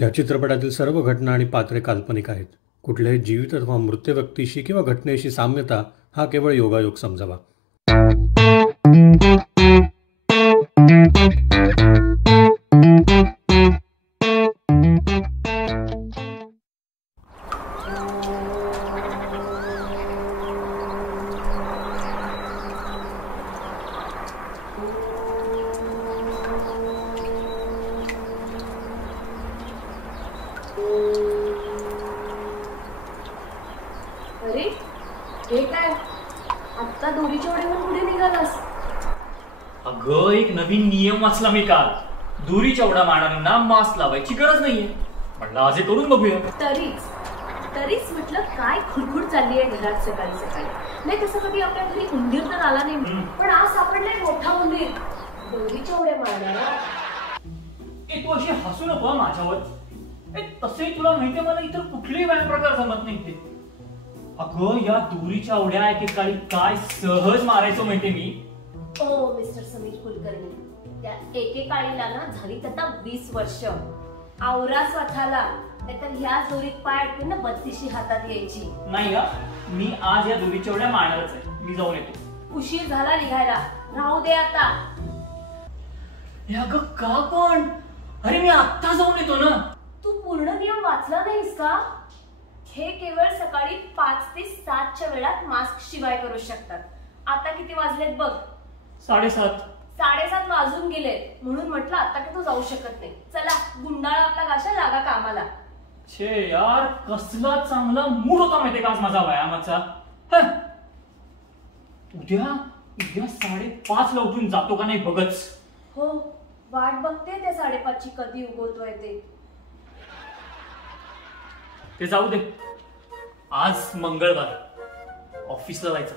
या चित्रपटातील सर्व घटना आणि पात्रे काल्पनिक आहेत. कुठल्याही जीवित अथवा मृत व्यक्तीशी किंवा घटनेशी साम्यता हा केवळ योगायोग समजावा. अरे हे काय आत्ता दोरीच्या ओढ्यावर पुढे निघालास? अगं एक नवीन नियम वाचला मी काल. दुरीच्या उड्या मारणाऱ्यांना मास्क लावायची गरज नाहीये. म्हणलं आज हे करून बघूया. तरीच म्हटलं काय खुडखुड चालली आहे घरात सकाळी सकाळी. नाही तसं कधी आपल्या घरी उंदीर तर आला नाही, पण आज सापडलाय मोठा उंदीर दोरीच्या उड्या मारणारा. तू अशी हसू नको माझ्यावर. तसे तुला माहितीये मला इतर कुठलेही व्यायाम प्रकार जमत नाही ते. अगं या दुरीच्या उड्या एकेकाळी काय सहज मारायचो माहितीये मी. ओ मिस्टर समीर कुलकर्णी, त्या एकेकाळीला ना झाली आता 20 वर्ष. आवरा स्वतःला, नाहीतर ह्या दोरीत पाय अडकून ना 32 हातात यायची. नाही का मी आज या दुरीच्या उड्या मारणारच आहे. मी जाऊन येतो. उशीर झाला निघायला, राहू दे आता. अगं का पण? अरे मी आत्ता जाऊन येतो ना. तू पूर्ण नियम वाचला नाहीस का? हे केवळ सकाळी 5 ते 7च्या वेळात मास्क शिवाय करू शकतात. आता किती वाजलेत बघ? 7:30. 7:30 वाजून गेले, म्हणून म्हटलं आता की तू जाऊ शकत नाही. चला गुंडाळा आपला घाशा, लागा कामाला. छे यार, कसला चांगला मूड होता माहितीये का आज माझा व्यायामाचा. उद्या 5:30 ला उठून जातो का नाही बघच. हो, वाट बघते त्या 5:30ची कधी उगवतोय ते जाऊ दे. आज मंगळवार, ऑफिसला जायचं.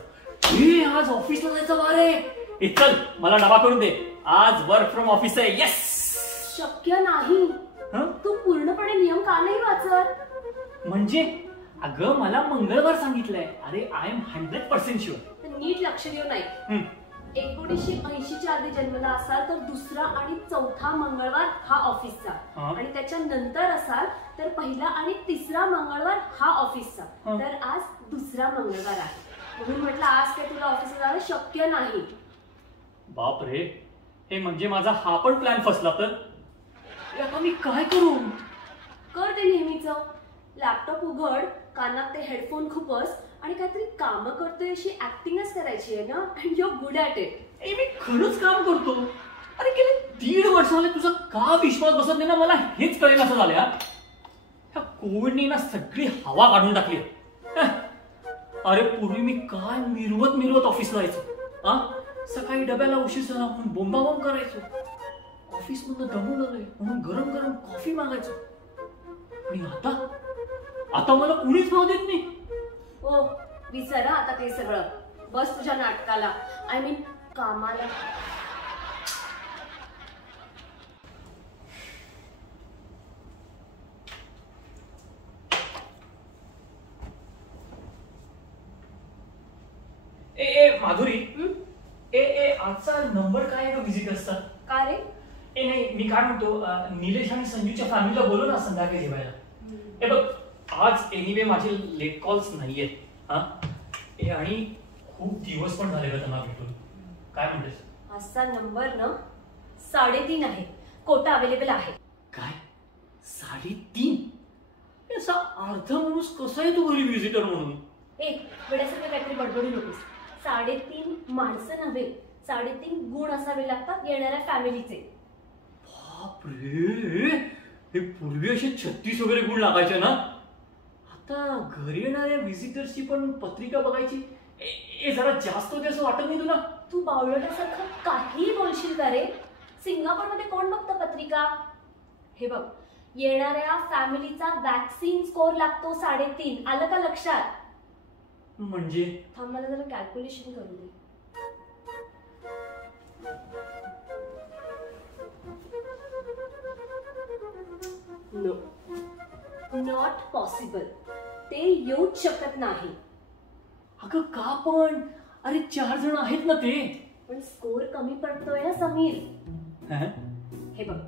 आज ऑफिसला जायचं वार आहे. चल मला डबा करून दे. आज वर्क फ्रॉम ऑफिस आहे. येस. शक्य नाही. तू पूर्णपणे नियम का नाही वाचत? म्हणजे अगं मला मंगळवार सांगितलंय. अरे आय एम 100% शुअर. नीट लक्ष देऊ नाही. 1980च्या आधी जन्मला असाल तर दुसरा आणि चौथा मंगळवार हा ऑफिसचा, आणि त्याच्या नंतर असाल तर पहिला आणि तिसरा मंगळवार हा ऑफिसचा. तर आज दुसरा मंगळवार आहे, म्हणून म्हटलं आज काही तुला ऑफिसला जाणं शक्य नाही. बाप रे, हे म्हणजे माझा हा पण प्लॅन फसला तर. आता मी काय करू? कर ते नेहमीच. लॅपटॉप उघड, कानात ते हेडफोन खुपस आणि काहीतरी काम करतोय अशी ऍक्टिंगच करायची आहे ना. And you are good at it. मी खरंच काम करतो. अरे गेले 1.5 वर्ष झाले तुझा का विश्वास बसत नाही ना मला हेच कळेल असं झालं. ह्या कोविडने ना सगळी हवा काढून टाकली. अरे पूर्वी मी काय मिरवत ऑफिसला जायचो. सकाळी डब्याला उशीर झाला म्हणून बोंबाबोंब करायचो. ऑफिस मधून दमून आलोय म्हणून गरम गरम कॉफी मागायचो. आणि आता मला कुणीच भाव देत नाही. हो, विसरा आता ते सगळं. बस तुझ्या नाटकाला, आय मीन कामाला. माधुरी, आजचा नंबर काय आहे का व्हिजिटर्सचा? का रे? नाही मी काय म्हणतो, निलेश आणि संजूच्या फॅमिलीला बोलू ना संध्याकाळी जेवायला. बघ आज एनिवे माझे लेट कॉल्स नाहीयेत. आणि खूप दिवस पण झाले का त्यांना भेटून. काय म्हणतेस? आजचा नंबर ना 3.5 आहे. कोटा अवेलेबल आहे. काय 3.5? असा अर्धा माणूस कसा आहे तू घरी व्हिजिटर म्हणून? वेड्यासारखं काहीतरी बडबडू नकोस. 3.5 माणसं नव्हे, 3.5 गुण असावे लागतात येणाऱ्या फॅमिलीचे. बापरे, हे पूर्वी असे 36 वगैरे गुण लागायचे ना. आता घरी येणाऱ्या व्हिजिटर्सची पण पत्रिका बघायची. जरा जास्त होते असं वाटत नाही तुला? तू बावळटासारखं काही बोलशील का रे? सिंगापूरमध्ये कोण बघतं पत्रिका? हे बघ, येणाऱ्या फॅमिलीचा वॅक्सिन स्कोर लागतो 3.5. आलं का लक्षात? म्हणजे थांब मला जरा कॅल्क्युलेशन करू दे. No, not possible. ते येऊच शकत नाही. अगं का पण? अरे 4 जण आहेत ना ते. पण स्कोर कमी पडतोय ना समीर. हे बघ,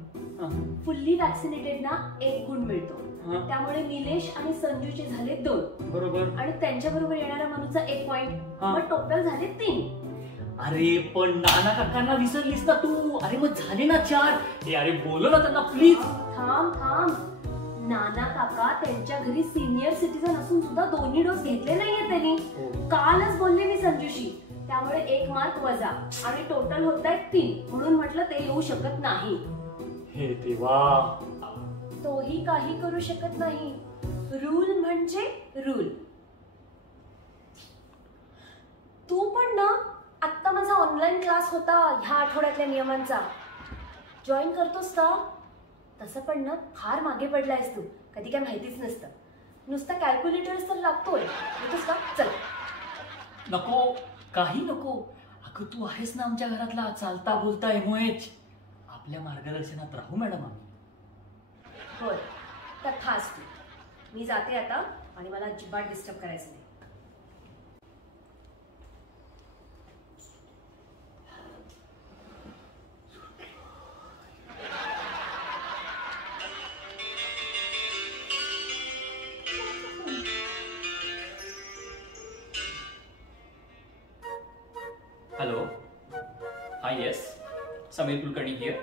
फुल्ली वॅक्सिनेटेड ना 1 गुण मिळतो. त्यामुळे निलेश आणि संजूचे झाले 2 बरोबर, आणि त्यांच्या बरोबर येणाऱ्या मनूचा 1 पॉइंट, मग टोटल झाले 3. अरे पण नाना काकांना विसरलीस ना तू. अरे मग झाले ना 4. अरे बोलो ना त्यांना प्लीज. थांब थांब, नाना काका त्यांच्या घरी सिनियर सिटीजन असून सुद्धा 2 डोस घेतले नाहीये त्यांनी. कालच बोलले मी संजूशी, त्यामुळे 1 मार्क वजा आणि टोटल होत आहेत 3. म्हणून म्हटलं ते येऊ शकत नाही. हे देवा, तोही काही करू शकत नाही. रूल म्हणजे रूल. तू पण ना आता माझा ऑनलाईन क्लास होता ह्या आठवड्यातल्या नियमांचा, जॉईन करतोस का? तसं पण ना फार मागे पडलायस तू, कधी काय माहितीच नसतं. नुसता कॅल्क्युलेटर्स तर लागतोय. येतोस का? चल. नको, काही नको. अगं तू आहेस ना आमच्या घरातला चालता बोलता MOH. आपल्या मार्गदर्शनात राहू मॅडम आम्ही. होय, तर खास तू. मी जाते आता आणि मला अजिबात डिस्टर्ब करायचं नाही. हॅलो, हा yes, Sameer Kulkarni here.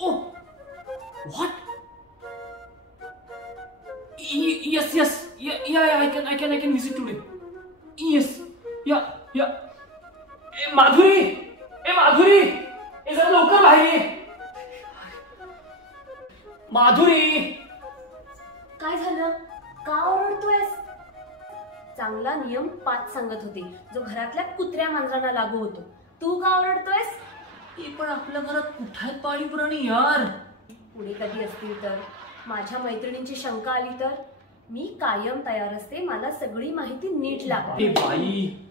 Oh what? Yes, yes, yeah, I can visit today. Yes, yeah. Madhuri, जरा लवकर बाहेर ये. माधुरी, काय झालं? का ओरडतोयस? चांगला नियम 5 सांगत होते, जो घरातल्या कुत्र्या मांजरांना लागू होतो. तू का ओरडतोयस? पण आपल्या घरात कुठे आहेत पाळीव प्राणी यार? पुढे कधी असतील तर, माझ्या मैत्रिणींची शंका आली तर, मी कायम तयार असते. मला सगळी माहिती नीट लागते.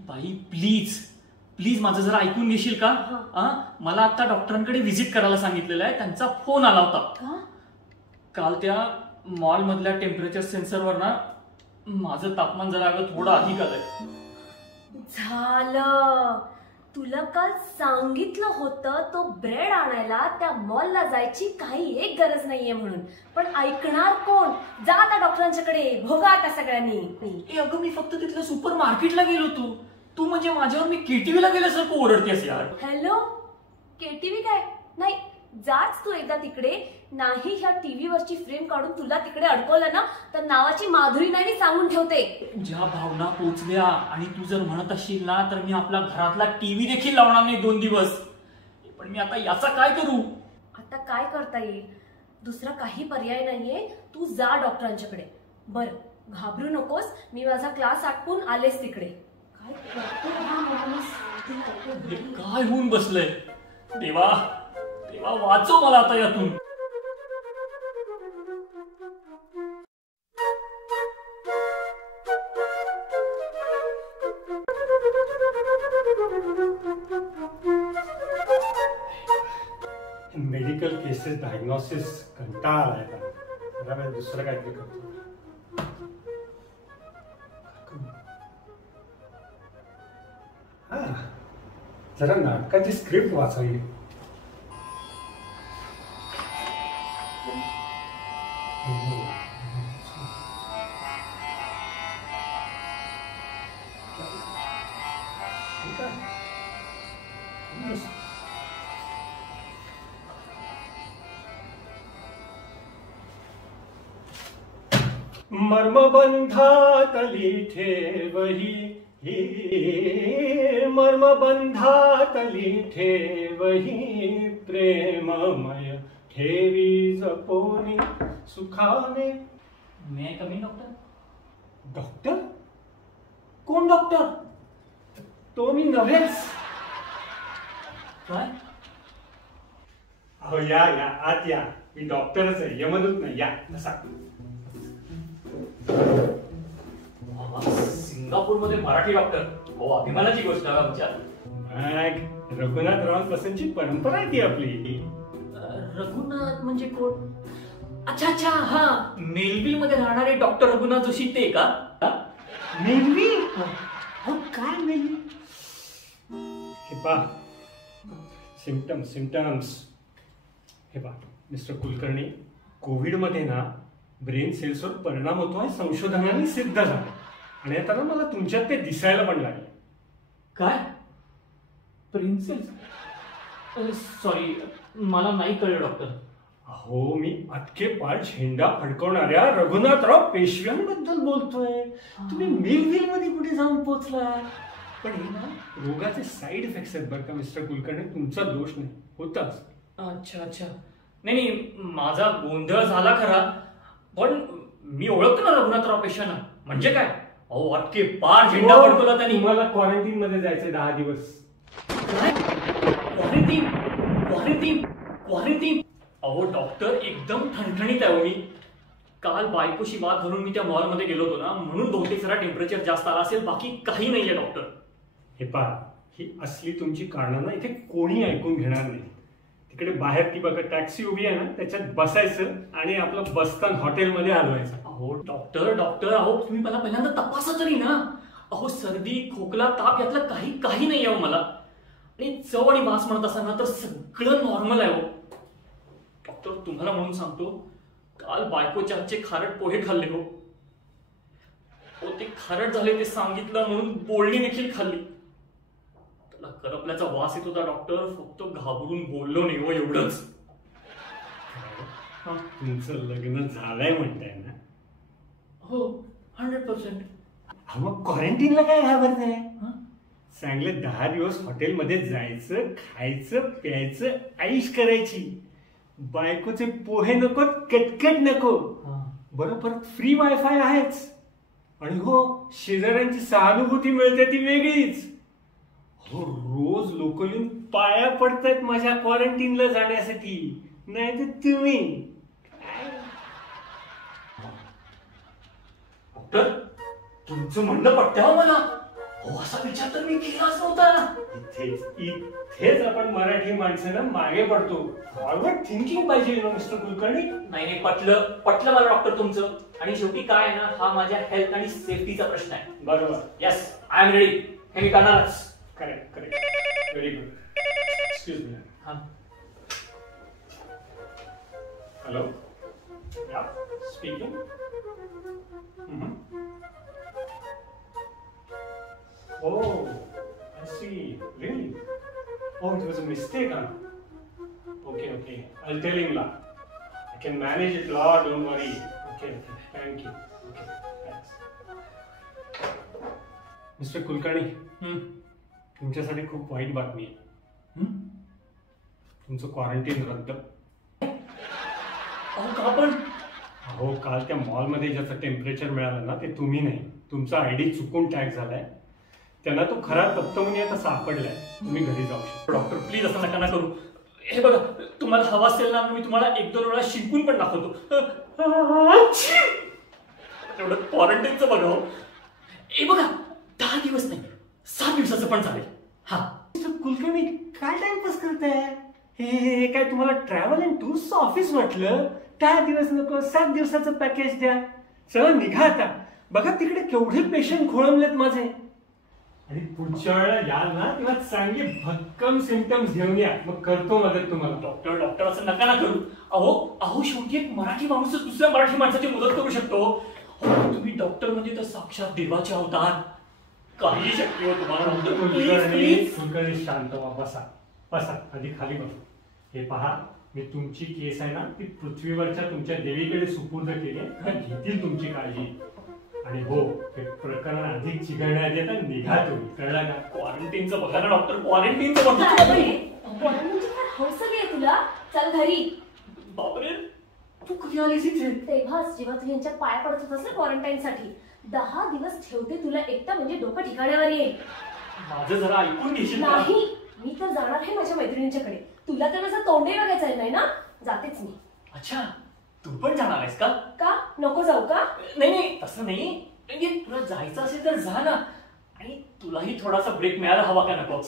बाई प्लीज माझं जरा ऐकून घेशील का? मला आता डॉक्टरांकडे व्हिजिट करायला सांगितलेलं आहे. त्यांचा फोन आला होता. काल त्या मॉल मधल्या टेम्परेचर सेन्सरवर ना माझं तापमान जरा थोडं अधिक आलंय. झालं, तुला काल सांगितलं होतं तो ब्रेड आणायला त्या मॉलला जायची काही एक गरज नाहीये म्हणून. पण ऐकणार कोण? जा आता डॉक्टरांच्याकडे, भोगा आता सगळ्यांनी. अगं मी फक्त तिथल्या सुपर मार्केटला गेलो होतो. तू म्हणजे माझ्यावर मी केटीव्हीला गेल्यासारखं ओरडतेस यार. हॅलो, केटीव्ही काय? नाही, जाच तू एकदा तिकडे. नाही ह्या टीव्ही वरची फ्रेम काढून तुला तिकडे अडकवलं ना तर नावाची माधुरी नाही सांगून ठेवते. ज्या भावना पोचल्या, आणि तू जर म्हणत असशील ना तर मी आपला घरातला टीव्ही देखील लावणार नाही 2 दिवस. पण मी आता याचा काय करू? आता काय करता येईल? दुसरा काही पर्याय नाहीये. तू जा डॉक्टरांच्याकडे. बरं, घाबरू नकोस, मी माझा क्लास आटपून आलेस तिकडे. काय करतो हा माणूस? हे काय होऊन बसलंय? देवा वाचव मला आता यातून. मेडिकल केसेस डायग्नोसिस कंटाळा आलाय का? जरा दुसरं काहीतरी करतो. जरा नाटकाची स्क्रिप्ट वाचावी. मर्मबंधातली ठेवही ही, मर्मबंधातली ठेवही, प्रेममय ठेवी जपोनी सुखाने. मी कमी डॉक्टर? डॉक्टर? कोण डॉक्टर? तो मी नव्हेच. काय? अहो या आत या. मी डॉक्टरच आहे, यमदूत नाही. या बसा. सिंगापूरमध्ये मराठी डॉक्टर, हो अभिमानाची गोष्ट आहे आमच्या. रघुनाथ राव पसंतची परंपरा आहे ती आपली. रघुनाथ म्हणजे कोण? अच्छा, हा मेलविल मध्ये राहणारे डॉक्टर रघुनाथ जोशी ते का? मेलविल? काय मेलविल? हे पा, सिम्टम्स हे पहा मिस्टर कुलकर्णी, कोविडमध्ये ना ब्रेन सेल्सवर परिणाम होतो आहे संशोधनाने सिद्ध झालं आणि आता ना मला तुमच्यात ते दिसायला पण लागले. काय प्रिन्सेस? सॉरी, मला नाही कळलं डॉक्टर. अहो, मी अटके पार झेंडा फडकवणाऱ्या रघुनाथराव पेशव्यांबद्दल बोलतोय. तुम्ही मिल मध्ये कुठे जाऊन पोहोचला? पण हे ना रोगाचे साईड इफेक्ट्स आहेत बरं का मिस्टर कुलकर्णी, तुमचा दोष नाही, होताच. अच्छा. नाही, माझा गोंधळ झाला खरा, पण मी ओळखतो ना रघुनाथराव पेशव्यांना. म्हणजे काय? अहो, अटके पार झेंडा फडकवला त्यांनी. मला क्वारंटीन मध्ये जायचे 10 दिवस. काय? क्वारंटीन? अहो डॉक्टर, एकदम ठणठणीत आहे मी. काल बायकोशी वाद घालून मी त्या मॉलमध्ये गेलो होतो ना, म्हणून बहुतेक जरा टेम्परेचर जास्त आला असेल, बाकी काही नाहीये डॉक्टर. हे पहा, ही असली तुमची कारणं ना इथे कोणी ऐकून घेणार नाही. तिकडे बाहेर ती बघा टॅक्सी उभी आहे ना, त्याच्यात बसायचं आणि आपलं बसताना हॉटेलमध्ये हलवायचं. अहो डॉक्टर, अहो तुम्ही मला पहिल्यांदा तपासा तरी ना. अहो, सर्दी, खोकला, ताप यातलं काही नाही आहे मला. आणि चव आणि वास म्हणत असा ना तर सगळं नॉर्मल आहे. डॉक्टर, तुम्हाला म्हणून सांगतो, काल बायकोच्या हातचे खारट पोहे खाल्ले हो. ते खारट झाले ते सांगितलं म्हणून बोलणी देखील खाल्ली. त्याला करपल्याचा वास येत होता डॉक्टर, फक्त घाबरून बोललो नाही हो, एवढंच. तुमचं लग्न झालंय म्हणताय ना? हो, 100%. मग क्वारंटीनला काय घाबरताय? चांगले 10 दिवस हॉटेलमध्ये जायचं, खायचं, प्यायचं, ऐश करायची. बायकोचे पोहे नको, कटकट नको. बरोबर फ्री वायफाय आहेच. आणि हो, शेजाऱ्यांची सहानुभूती मिळते ती वेगळीच. हो, रोज लोक येऊन पाया पडतायत माझ्या क्वारंटीनला जाण्यासाठी, नाही तर तुम्ही. डॉक्टर, तुमचं म्हणणं पटतं मला. हो, असा विचार तर मी केलाच नव्हता. इथेच आपण मराठी माणसानं मागे पडतो. फॉरवर्ड थिंकिंग पाहिजे मिस्टर कुलकर्णी. नाही, पटलं मला डॉक्टर तुमचं. आणि शेवटी काय आहे ना, हा माझ्या हेल्थ आणि सेफ्टीचा प्रश्न आहे. बरोबर. Yes, I am ready. हे मी करणारच. Correct. Very good. Excuse me. Hello, या speaking. Oh, I see. Really? Oh, it was a mistake, huh? Okay. I'll tell him, La. I can manage it, La. Don't worry. Okay. Thank you. Okay, thanks. Mr. Kulkarni, तुमच्यासाठी खूप वाईट बातमी आहे. तुमचं quarantine रद्द. का पण? अहो, काल त्या मॉलमध्ये ज्याचं टेम्परेचर मिळालं ना, ते तुम्ही नाही. तुमचा आयडी चुकून टॅग झालाय. त्यांना तो खरा दत्तमुनी आता सापडलाय. तुम्ही घरी जाऊ शकता. डॉक्टर, प्लीज असं नका करू. हे बघा, तुम्हाला हवा असेल ना, मी तुम्हाला 1-2 वेळा शिंकून पण दाखवतो. तेवढं क्वारंटाईनचं बघा. हे बघा, 10 दिवस नाही, 7 दिवसाचं पण चालेल. कुलकर्णी, काय टाइमपास करताय? हे काय तुम्हाला ट्रॅव्हल अँड टूर्सचं ऑफिस वाटलं? 10 दिवस नको, 7 दिवसाचं पॅकेज द्या. चला निघा आता. बघा तिकडे केवढे पेशंट खोळंबलेत माझे. आणि पुढच्या वेळेला याल ना, तेव्हा चांगले भक्कम सिम्टम्स घेऊन या, मग करतो मदत तुम्हाला. डॉक्टर असं नका ना करू. अहो शेवटी एक मराठी माणूस दुसऱ्या मराठी माणसाची मदत करू शकतो. तुम्ही डॉक्टर म्हणजे तर साक्षात देवाचे अवतार. काही शक्ती हो तुम्हाला. कुलकर्णी, शांत व्हा. बसा. आधी खाली बसा. हे पहा, मी तुमची केस आहे ना, ती पृथ्वीवरच्या तुमच्या देवीकडे सुपूर्द केली. घेतील तुमची काळजी. आणि हो, हे प्रकरण अधिक चिघळण्यात येतं. निघा तुम्ही, कळलं का? क्वारंटीनचं बघा ना डॉक्टर, क्वारंटीनचं बघा. क्वारंटीनची काय हौस आहे तुला? चल घरी. बापरे, तू कधी आलीस इथे? तेव्हाच जेव्हा तू यांच्या पाया पडत होतास ना क्वारंटाईनसाठी. 10 दिवस ठेवते तुला एकटा, म्हणजे डोकं ठिकाण्यावर येईल. माझं जरा ऐकून घेशील? नाही, मी तर जाणार आहे माझ्या मैत्रिणींच्याकडे. तुला तर माझं तोंडही बघायचं नाही ना. जातेच मी. अच्छा, तू पण जाणार आहेस का? का नको जाऊ का? नाही, तसं नाही. तुला जायचं असेल तर जा ना. आणि तुलाही थोडासा ब्रेक मिळायला हवा का नको?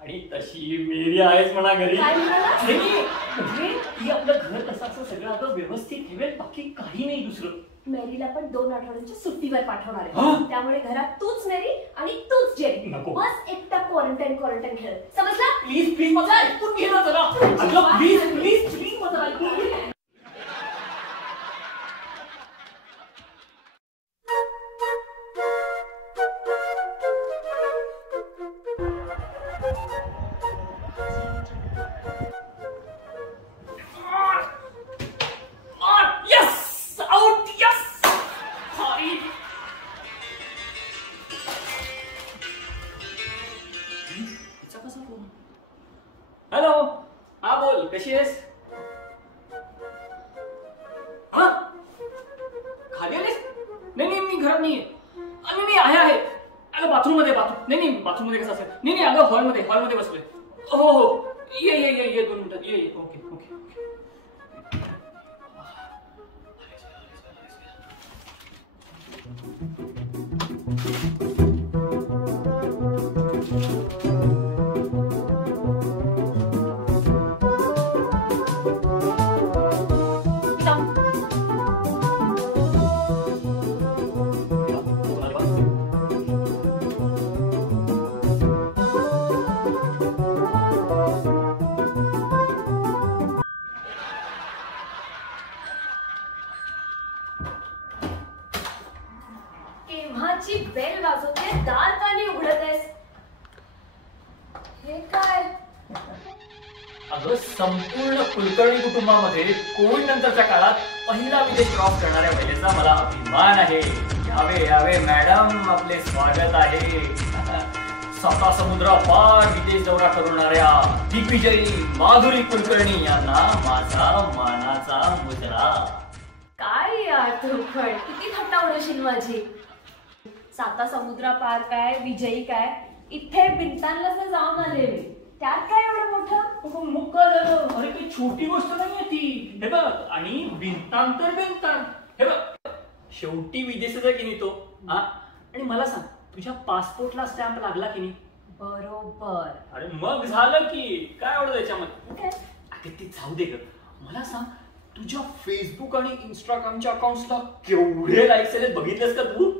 आणि तशी मेरी आहेच म्हणा घरी. म्हणजे ती आपलं घर कसं असं सगळं आता व्यवस्थित ठेवेल, बाकी काही नाही दुसरं. मेरीला पण 2 आठवड्यांच्या सुट्टीवर पाठवणार आहे. त्यामुळे घरात तूच मेरी आणि तूच जेरी. बस एकटा क्वारंटाईन खेळ. समजला? प्लीज माझा ऐकून घे ना जरा. अगं प्लीज माझा ऐकून घे. हॅलो, हा बोल, कशी आहेस? हा खाली आलीस? नाही मी घरात नाहीये. नाही आहे. अगं बाथरूम मध्ये नाही बाथरूम मध्ये कसं असेल? नाही अगं हॉलमध्ये बसलोय. हो ये 2 मिनिटात ये. ओके. केव्हाची बेल वाजवते, दार का नाही उघडत आहेस? हे काय? अगं संपूर्ण कुलकर्णी कुटुंबामध्ये कोविड नंतरच्या काळात पहिला विदेश क्रॉस करणाऱ्या महिलेचा मला अभिमान आहे. यावे मॅडम, आपले स्वागत आहे. 7 समुद्रापार विदेश दौरा करणाऱ्या दिग्विजयी माधुरी कुलकर्णी यांना माझा मानाचा मुजरा. काय यार धुरफड, किती थट्टा उडवशील माझी. 7 समुद्रापार काय, विजयी काय, इथे बिनतानला जाऊन आले मी. त्यात काय एवढं मोठं? मुक्का झालं. अरे काही छोटी गोष्ट नाहीये ती. हे बघ, आणि बिनतान तर बिनतान. हे बघ, शेवटी विदेशाचा की नाही तो. आणि मला सांग, तुझ्या पासपोर्टला स्टॅम्प लागला की नाही? बरोबर. अरे मग झालं की काय एवढं त्याच्यामध्ये. अरे ते जाऊ दे ग. मला सांग, तुझ्या फेसबुक आणि इंस्टाग्रामच्या अकाउंट्सला केवढे लाईक्स आले बघितलंस का तू?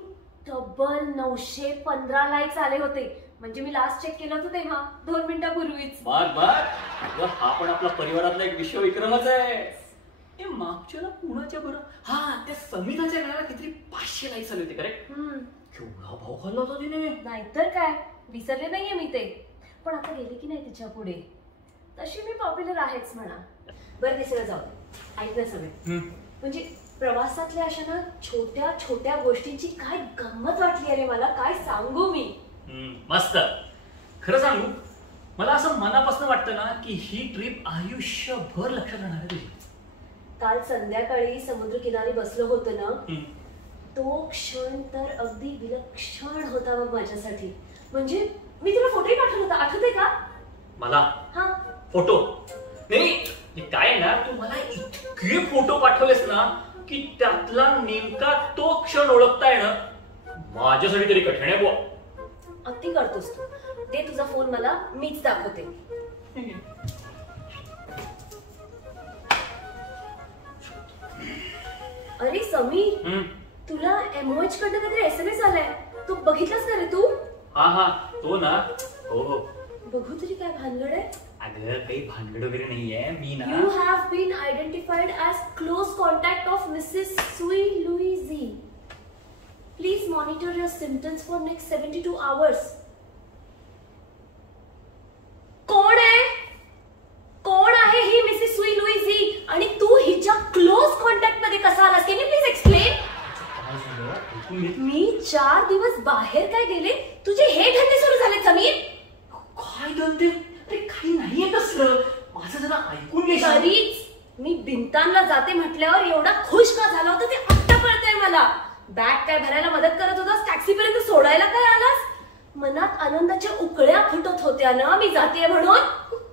तब्बल 915 लाईक्स आले होते. म्हणजे मी लास्ट चेक केलं होतं तेव्हा 2 मिनिटापूर्वीच. बघ हा पण आपला परिवारातला एक विश्वविक्रमच आहे. ते मागच्याला कुणाच्या बरं, त्या समिताच्या गाण्याला किती 500 लाईक्स आले होते. करेक्ट. केवढा भाव खाल्ला होता तिने. नाहीतर काय, विसरले नाहीये मी ते. पण आता गेले की नाही तिच्या पुढे, तशी मी पॉप्युलर आहेच म्हणा. बरं दिसायला जाऊ दे. ऐक ना सगळे, म्हणजे प्रवासातल्या अशा ना छोट्या छोट्या गोष्टींची काय गंमत वाटली अरे मला, काय सांगू मी. मस्त. खरं सांगू, मला असं मनापासून वाटतं ना की ही ट्रिप आयुष्यभर लक्षात राहणार आहे तुझी. काल संध्याकाळी समुद्र किनारी बसलो होतो ना, तो क्षण तर अगदी विलक्षण होता बघ माझ्यासाठी. म्हणजे मी तुला फोटोही पाठवला होता, आठवते का? मला फोटो नाही काय ना, तू मला इतके फोटो पाठवलेस ना की त्यातला नेमका तो क्षण ओळखताय ना, माझ्यासाठी तरी कठीण आहे बुवा. अति करतोस तू. ते तुझा फोन मला मीच दाखवते. अरे समीर, तुला एमओएच कडनं काहीतरी SMS आलाय. तू बघितलास का रे तू? हा तो ना. हो बघू तरी काय भानगड आहे. अगं काही भानगड वगैरे नाहीये. मी ना, you have been identified as close contact of Mrs Sui Lui Zhi. Please monitor your symptoms for next 72 hours. कोण आहे ही मिसेस सुई लुई झी, आणि तू हिच्या क्लोज कॉन्टॅक्ट मध्ये कसा आलास? Can you please explain? मी 4 दिवस बाहेर काय गेले, तुझे हे धंदे सुरू झाले समीर. काय धंदे? अरे काही नाहीये कसलं. माझं जरा ऐकून घे. तरीच मी बिनतानला जाते म्हटल्यावर एवढा खुश का झाला होता ते आत्ता कळतंय मला. बॅग काय भरायला मदत करत होतास, टॅक्सी पर्यंत सोडायला काय आलास? मनात आनंदाच्या उकळ्या फुटत होत्या ना मी जाते म्हणून.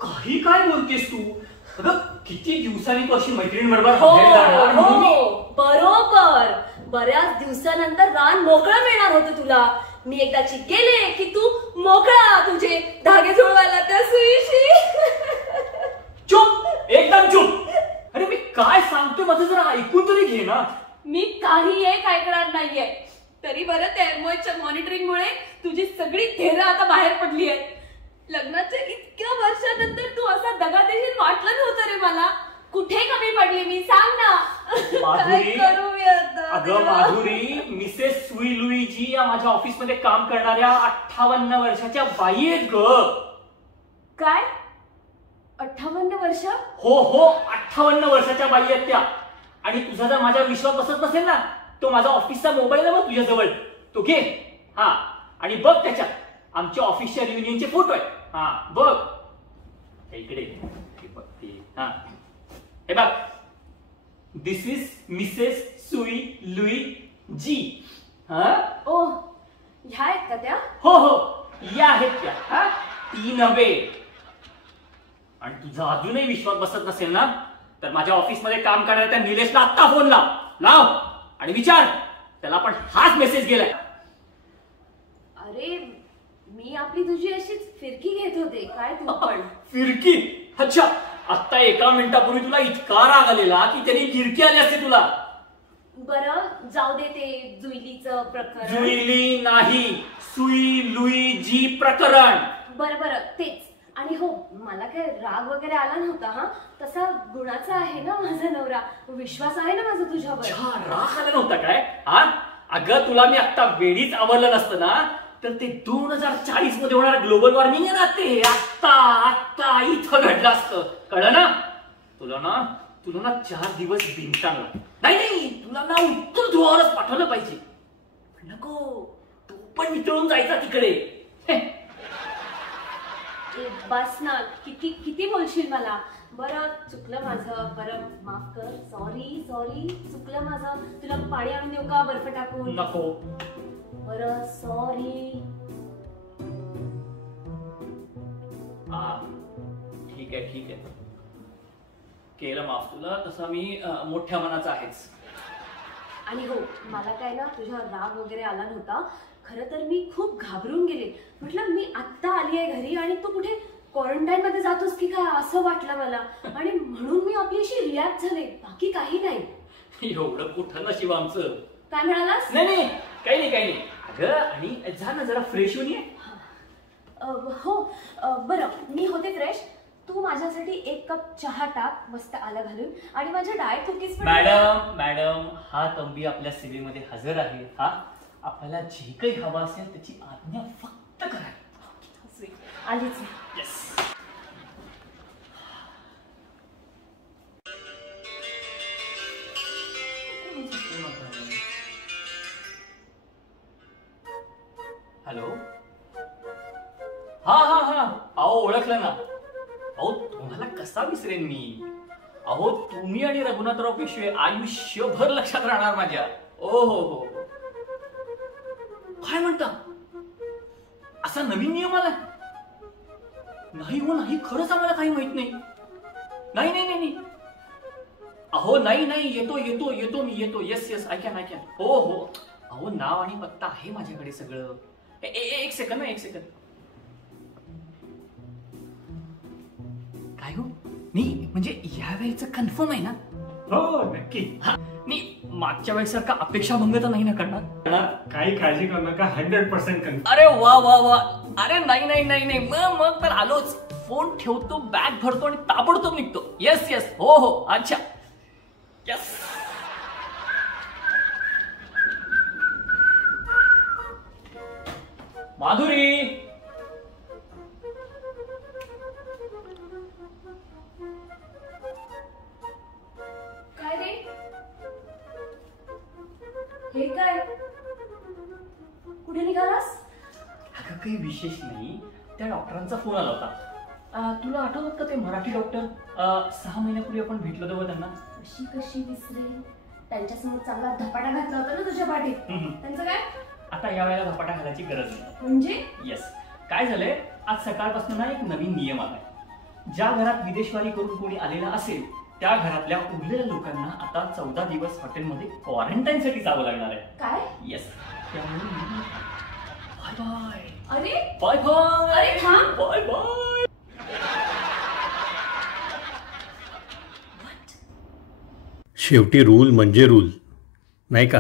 काही काय बोलतेस तू? अगं किती दिवसांनी तू अशी मैत्रीण बरोबर. हो बरोबर. बऱ्याच दिवसानंतर रान मोकळं मिळणार होतं तुला. मी एकदाची गेले की तू मोकळा तुझे धागे जुळवायला त्या सुईशी. चुप, एकदम चुप. अरे मी काय सांगतोय माझं जरा ऐकून तरी घे ना. मी काही बरं त्या एमओएचच्या मॉनिटरिंगमुळे तुझी सगळी थेरं आता बाहेर पडली आहे. लग्नाच्या इतक्या वर्षानंतर तू असा दगा देशील वाटलं नव्हतं रे मला. कुठे कमी पडली मी सांग ना. माधुरी, काय करू मी आता? अगं माधुरी, मिसेस सुई लुई जी या माझ्या ऑफिसमध्ये काम करणाऱ्या 58 वर्षाच्या बाई आहेत ग. काय 58 वर्ष? हो हो, 58 वर्षाच्या बाई आहेत त्या. आणि तुझा जर माझ्या विश्वास बसत नसेल ना, तो माझा ऑफिसचा मोबाईल आहे बघ तुझ्याजवळ, तो घे. हा, आणि बघ त्याच्यात आमच्या ऑफिसच्या रियुनियनचे फोटो आहेत. हा बघ, इकडे हे बघ ते. हा हे बघ, दिस इज मिसेस सुई लुई जी. हा ओ, ह्या आहेत का त्या? हो हो, या आहेत त्या. हा, ती नव्हे. आणि तुझा अजूनही विश्वास बसत नसेल ना, तर माझ्या ऑफिसमध्ये काम करणाऱ्या त्या निलेशला आत्ता फोन लाव आणि विचार, त्याला पण हाच मेसेज गेलाय. अरे मी आपली तुझी अशीच फिरकी घेत होते. काय तू पण फिरकी? अच्छा, आता एका मिनिटापूर्वी तुला इतका राग आलेला की त्यांनी फिरकी आली असते तुला. बरं जाऊ दे ते जुईलीचं प्रकरण. जुईली नाही, सुई लुई जी प्रकरण. बरं बरं तेच. आणि हो, मला काय राग वगैरे आला नव्हता. हा, तसा गुणाचा आहे ना माझा नवरा, विश्वास आहे ना माझा तुझ्यावर. राग आला नव्हता काय? हा, अगं तुला मी आता वेळीच आवडलं नसतं ना, तर ते 2040 मध्ये होणार ग्लोबल वॉर्मिंग आहे ना, ते आत्ता इथं घडलं असतं. कळलं ना तुला? ना 4 दिवस बिनताना नाही, तुला ना उत्तर ध्रुवावरच पाठवलं पाहिजे. नको, तू पण मिटळून जायचा तिकडे. बस ना, किती बोलशील मला. बरं चुकलं माझं, बरं माफ कर. सॉरी चुकलं माझं. तुला पाणी आणून देऊ का, बर्फ टाकून? नको. बरं सॉरी. हा ठीक आहे, केलं माफ तुला. तसा मी मोठ्या मनाचा आहेच. आणि हो, मला काय ना तुझ्यावर राग वगैरे आला नव्हता. खरं तर मी खूप घाबरून गेले. म्हटलं मी आत्ता आली आहे घरी आणि तू कुठे क्वारंटाईन मध्ये जातोस की काय असं वाटलं मला. आणि म्हणून मी आपली अशी रिॲक्ट झाले, बाकी काही नाही. एवढं कुठं नशीब आमचं. काय म्हणालास? नाही, काही नाही. अगं, आणि जा ना जरा फ्रेश होऊन ये. हो बरं, मी होते फ्रेश. तू माझ्यासाठी 1 कप चहा टाक मस्त आलं घालून, आणि माझ्या डाएट कुकीज पण. मॅडम, हा तंबी आपल्या सेवेमध्ये हजर आहे. हा, आपल्याला जे काही हवं असेल त्याची आज्ञा फक्त करा. आलीच. येस. हॅलो. हा, अहो ओळखलं ना. अहो तुम्हाला कसा विसरेन मी. अहो तुम्ही आणि रघुनाथराव पेशवे आयुष्यभर लक्षात राहणार माझ्या. हो. काय म्हणता? असा नवीन नियम आला? नाही, खरंच आम्हाला काही माहित नाही. नाही. अहो नाही, येतो मी. Yes, I can. हो. अहो नाव आणि पत्ता आहे माझ्याकडे सगळं. एक सेकंड. काय हो? नाही म्हणजे या वेळेचं कन्फर्म आहे ना? हो नक्की. नाही, मागच्या वेळेसारखा अपेक्षाभंग तर नाही ना करणार? काही काळजी करू नका, 100% कन्फर्म. अरे वा. अरे नाही. मग तर आलोच. फोन ठेवतो, बॅग भरतो आणि ताबडतोब निघतो. येस. हो. अच्छा. येस. माधुरी. काय रे? हे काय? कुठे निघालास? अगं काही विशेष नाही. त्या डॉक्टरांचा फोन आला होता. तुला आठवत का ते मराठी डॉक्टर 6 महिन्यापूर्वी आपण भेटलो तेव्हा त्यांना? कशी विसरेल. त्यांच्यासमोर चांगला धपाटा घातला होता ना तुझ्या पाठीत. त्यांचं काय? आता या वेळेला धपाटा घालायची गरज नाही. म्हणजे? येस. काय झालंय, आज सकाळपासून ना एक नवीन नियम आलाय. ज्या घरात विदेशवारी करून कोणी आलेला असेल त्या घरातल्या उरलेल्या लोकांना आता 14 दिवस हॉटेलमध्ये क्वारंटाईन साठी जावं लागणार आहे. काय? येस. त्यामुळे बाय. अरे बाय. अरे थांब. बाय. शेवटी रूल म्हणजे रूल, नाही का?